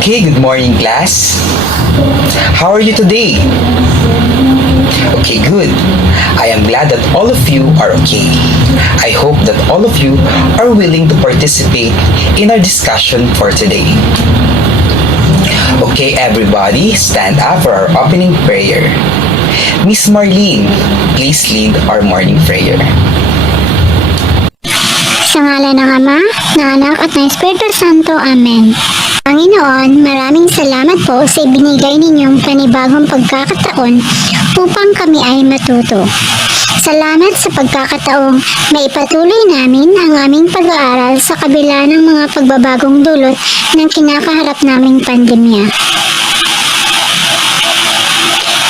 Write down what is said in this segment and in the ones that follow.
Okay, good morning class. How are you today? Okay, good. I am glad that all of you are okay. I hope that all of you are willing to participate in our discussion for today. Okay, everybody, stand up for our opening prayer. Miss Marlene, please lead our morning prayer. Sa ngalan ng Ama, ng Anak at ng Espiritu Santo. Amen. Panginoon, maraming salamat po sa ibinigay ninyong panibagong pagkakataon upang kami ay matuto. Salamat sa pagkakataong maipatuloy namin ang aming pag-aaral sa kabila ng mga pagbabagong dulot ng kinakaharap naming pandemya.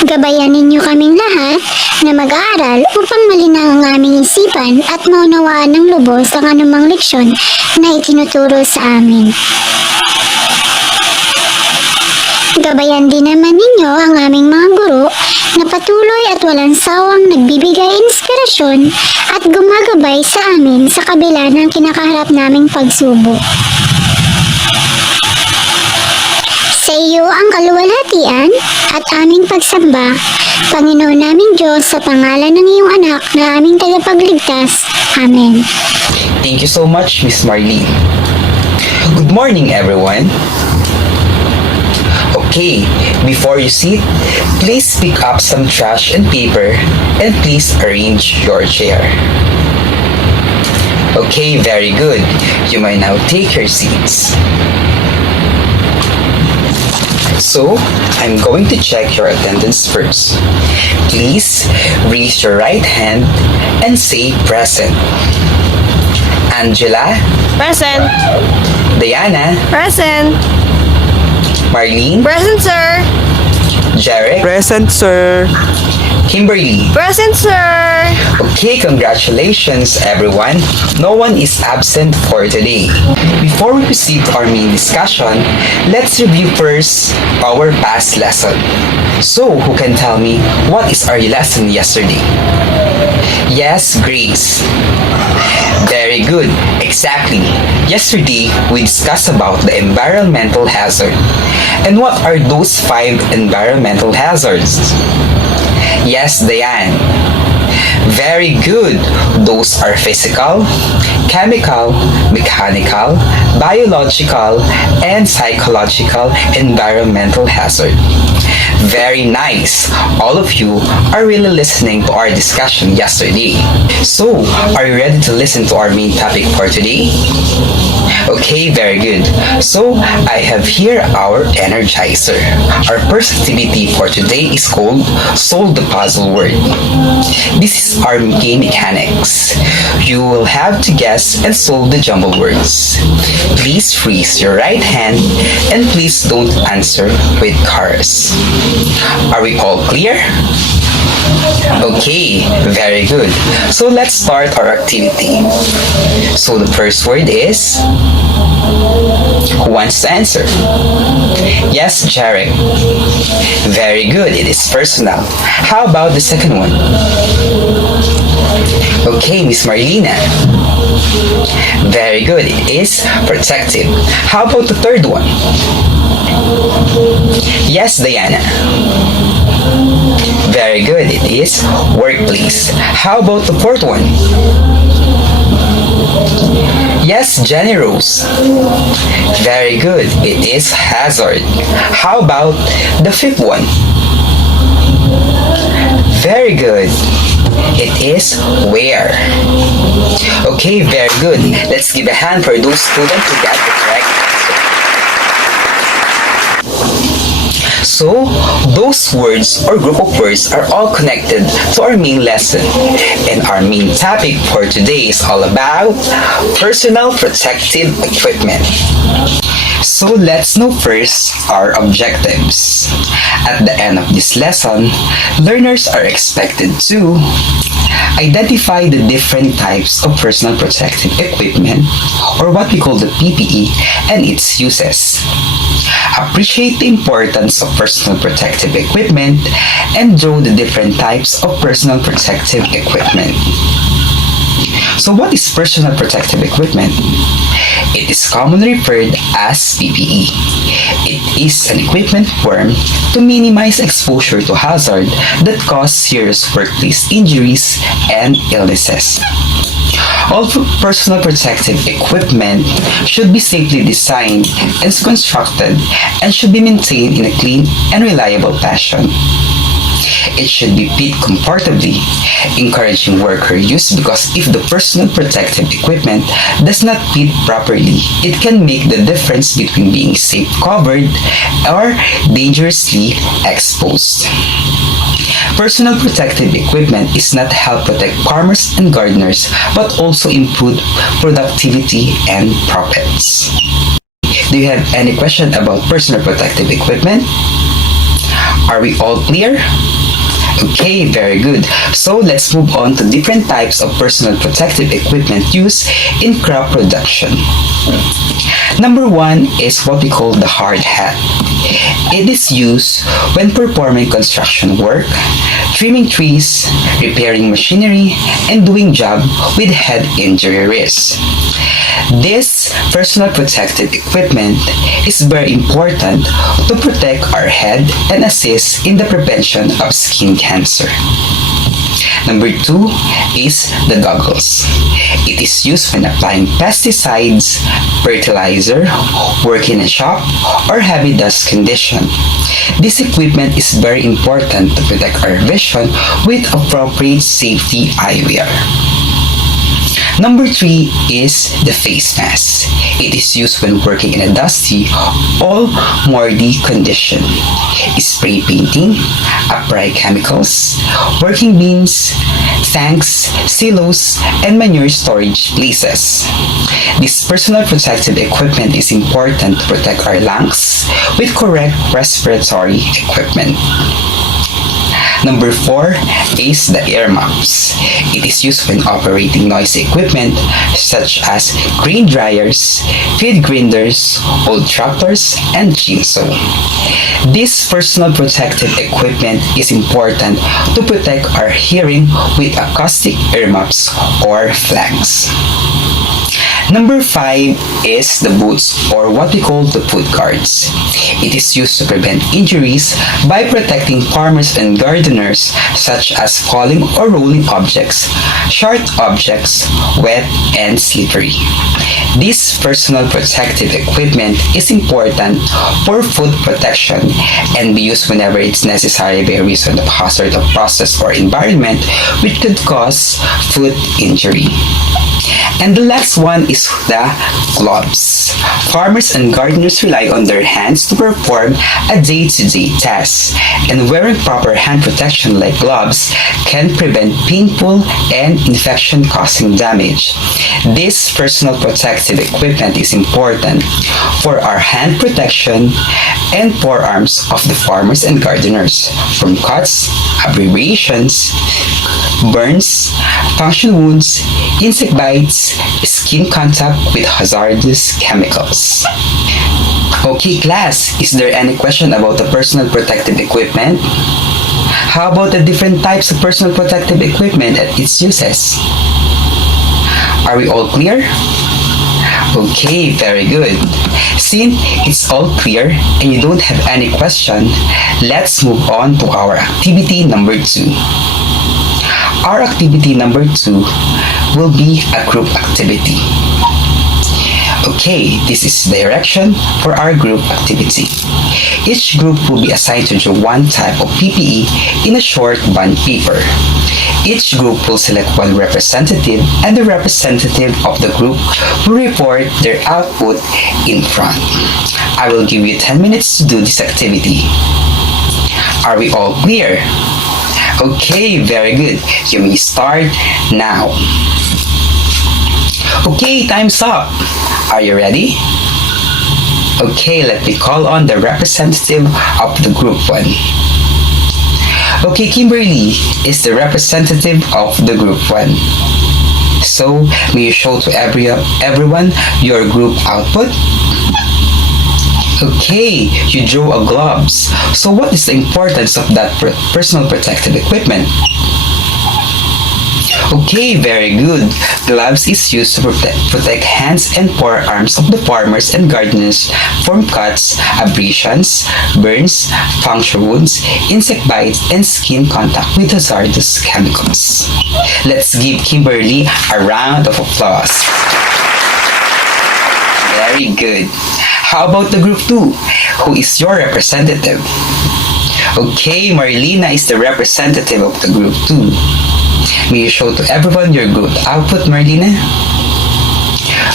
Gabayan ninyo kaming lahat na mag-aaral upang malinaw ang aming isipan at maunawaan ng lubos ang anumang leksyon na itinuturo sa amin. Gabayan din naman ninyo ang aming mga guro na patuloy at walang sawang nagbibigay inspirasyon at gumagabay sa amin sa kabila ng kinakaharap naming pagsubok. Sa iyo ang kaluwalhatian at aming pagsamba, Panginoon naming Diyos, sa pangalan ng iyong anak na aming tagapagligtas. Amen. Thank you so much, Miss Marlene. Good morning, everyone. Okay, before you sit, please pick up some trash and paper and please arrange your chair. Okay, very good. You may now take your seats. So, I'm going to check your attendance first. Please raise your right hand and say present. Angela? Present. Diana? Present. Marlene? Present, sir. Jarek? Present, sir. Kimberly? Present, sir. Okay, congratulations everyone. No one is absent for today. Before we proceed to our main discussion, let's review first our past lesson. So, who can tell me what is our lesson yesterday? Yes, Grace. Very good. Exactly. Yesterday, we discussed about the environmental hazard. And what are those 5 environmental hazards? Yes, Diane. Very good. Those are physical, chemical, mechanical, biological, and psychological environmental hazard. Very nice. All of you are really listening to our discussion yesterday. So, are you ready to listen to our main topic for today? Okay, very good. So, I have here our energizer. Our first activity for today is called Solve the Puzzle Word. This is our game mechanics. You will have to guess and solve the jumbled words. Please raise your right hand and please don't answer with cars. Are we all clear? Okay, very good. So let's start our activity. So the first word is, who wants to answer? Yes, Jarek. Very good, it is personal. How about the second one? Okay, Miss Marlena. Very good, it is protective. How about the third one? Yes, Diana. Very good, it is workplace. How about the fourth one? Yes, Jenny Rose. Very good, it is hazard. How about the fifth one? Very good. It is where. Okay, very good. Let's give a hand for those students who got the correct answer. So, those words or group of words are all connected to our main lesson. And our main topic for today is all about personal protective equipment. So let's know first our objectives. At the end of this lesson, learners are expected to identify the different types of personal protective equipment, or what we call the PPE, and its uses. Appreciate the importance of personal protective equipment and draw the different types of personal protective equipment. So what is personal protective equipment? It It is commonly referred as PPE. It is an equipment form to minimize exposure to hazard that cause serious workplace injuries and illnesses. All personal protective equipment should be safely designed and constructed and should be maintained in a clean and reliable fashion. It should be fit comfortably, encouraging worker use because if the personal protective equipment does not fit properly, it can make the difference between being safe covered or dangerously exposed. Personal protective equipment is not help protect farmers and gardeners but also improve productivity and profits. Do you have any question about personal protective equipment? Are we all clear? Okay, very good. So let's move on to different types of personal protective equipment used in crop production. Number one is what we call the hard hat. It is used when performing construction work, trimming trees, repairing machinery, and doing job with head injury risk. This personal protective equipment is very important to protect our head and assist in the prevention of skin cancer. Number two is the goggles. It is used when applying pesticides, fertilizer, working in a shop, or heavy dust condition. This equipment is very important to protect our vision with appropriate safety eyewear. Number three is the face mask. It is used when working in a dusty or moldy condition. Spray painting, apply chemicals, working beans, tanks, silos, and manure storage places. This personal protective equipment is important to protect our lungs with correct respiratory equipment. Number four is the ear muffs. It is used when operating noisy equipment such as grain dryers, feed grinders, old tractors, and chainsaw. This personal protective equipment is important to protect our hearing with acoustic ear muffs or flags. Number five is the boots or what we call the foot guards. It is used to prevent injuries by protecting farmers and gardeners such as falling or rolling objects, sharp objects, wet and slippery. This personal protective equipment is important for food protection and be used whenever it's necessary by reason of hazard of process or environment which could cause food injury. And the last one is the gloves. Farmers and gardeners rely on their hands to perform a day-to-day task, and wearing proper hand protection like gloves can prevent painful and infection-causing damage. This personal protective equipment is important for our hand protection and forearms of the farmers and gardeners from cuts, abbreviations, burns, puncture wounds, insect bites, skin contact with hazardous chemicals. Okay class, is there any question about the personal protective equipment? How about the different types of personal protective equipment and its uses? Are we all clear? Okay, very good. Since it's all clear and you don't have any question, let's move on to our activity number 2. Our activity number 2 will be a group activity. Okay, this is direction for our group activity. Each group will be assigned to do one type of PPE in a short bond paper. Each group will select one representative and the representative of the group will report their output in front. I will give you 10 minutes to do this activity. Are we all clear? Okay, very good. You may start now. Okay, time's up. Are you ready? Okay, let me call on the representative of the group 1. Okay, Kimberly is the representative of the group 1. So, may you show to everyone your group output? Okay, you drew a gloves. So what is the importance of that personal protective equipment? Okay, very good. Gloves is used to protect hands and forearms of the farmers and gardeners from cuts, abrasions, burns, puncture wounds, insect bites, and skin contact with hazardous chemicals. Let's give Kimberly a round of applause. Very good. How about the group 2? Who is your representative? Okay, Marlena is the representative of the group 2. May you show to everyone your good output, Marlena?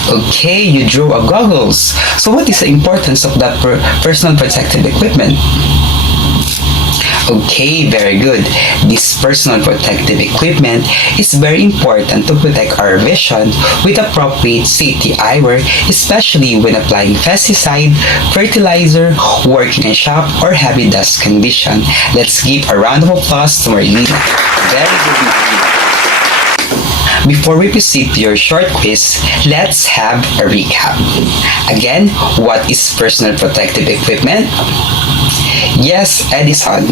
Okay, you drew a goggles. So what is the importance of that personal protective equipment? Okay, very good. This personal protective equipment is very important to protect our vision with appropriate safety eyewear, especially when applying pesticide, fertilizer, working in a shop, or heavy dust condition. Let's give a round of applause to Marlene. Very good, Marlene. Before we proceed to your short quiz, let's have a recap. Again, what is personal protective equipment? Yes, Edison.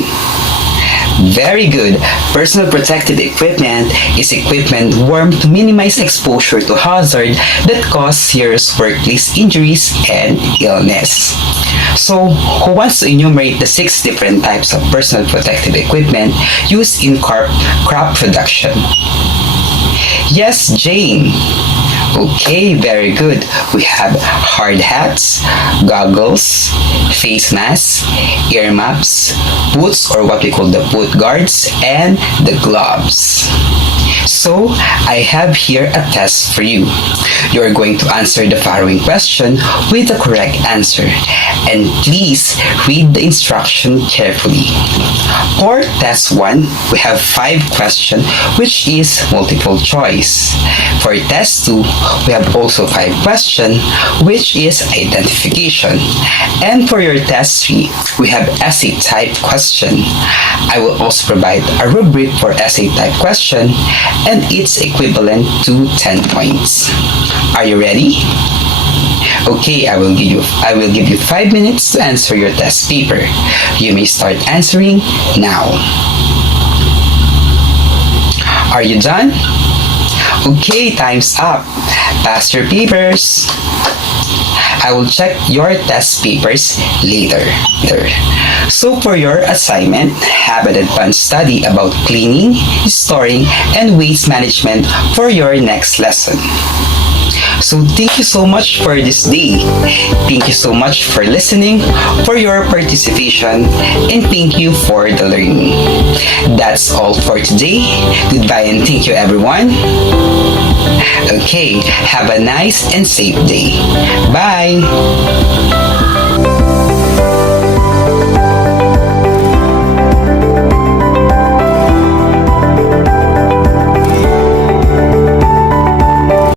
Very good. Personal protective equipment is equipment worn to minimize exposure to hazard that cause serious workplace injuries and illness. So, who wants to enumerate the 6 different types of personal protective equipment used in crop production? Yes, Jane. Okay, very good. We have hard hats, goggles, face masks, ear muffs, boots or what we call the boot guards, and the gloves. So, I have here a test for you. You are going to answer the following question with the correct answer. And please read the instruction carefully. For test 1, we have 5 questions which is multiple choice. For test 2, we have also 5 questions which is identification. And for your test 3, we have essay type question. I will also provide a rubric for essay type question and it's equivalent to 10 points. Are you ready? Okay, I will give you 5 minutes to answer your test paper. You may start answering now. Are you done? Okay, time's up. Pass your papers. I will check your test papers later. So for your assignment, have an advanced study about cleaning, storing, and waste management for your next lesson. So thank you so much for this day. Thank you so much for listening, for your participation, and thank you for the learning. That's all for today. Goodbye and thank you everyone. Okay, have a nice and safe day. Bye!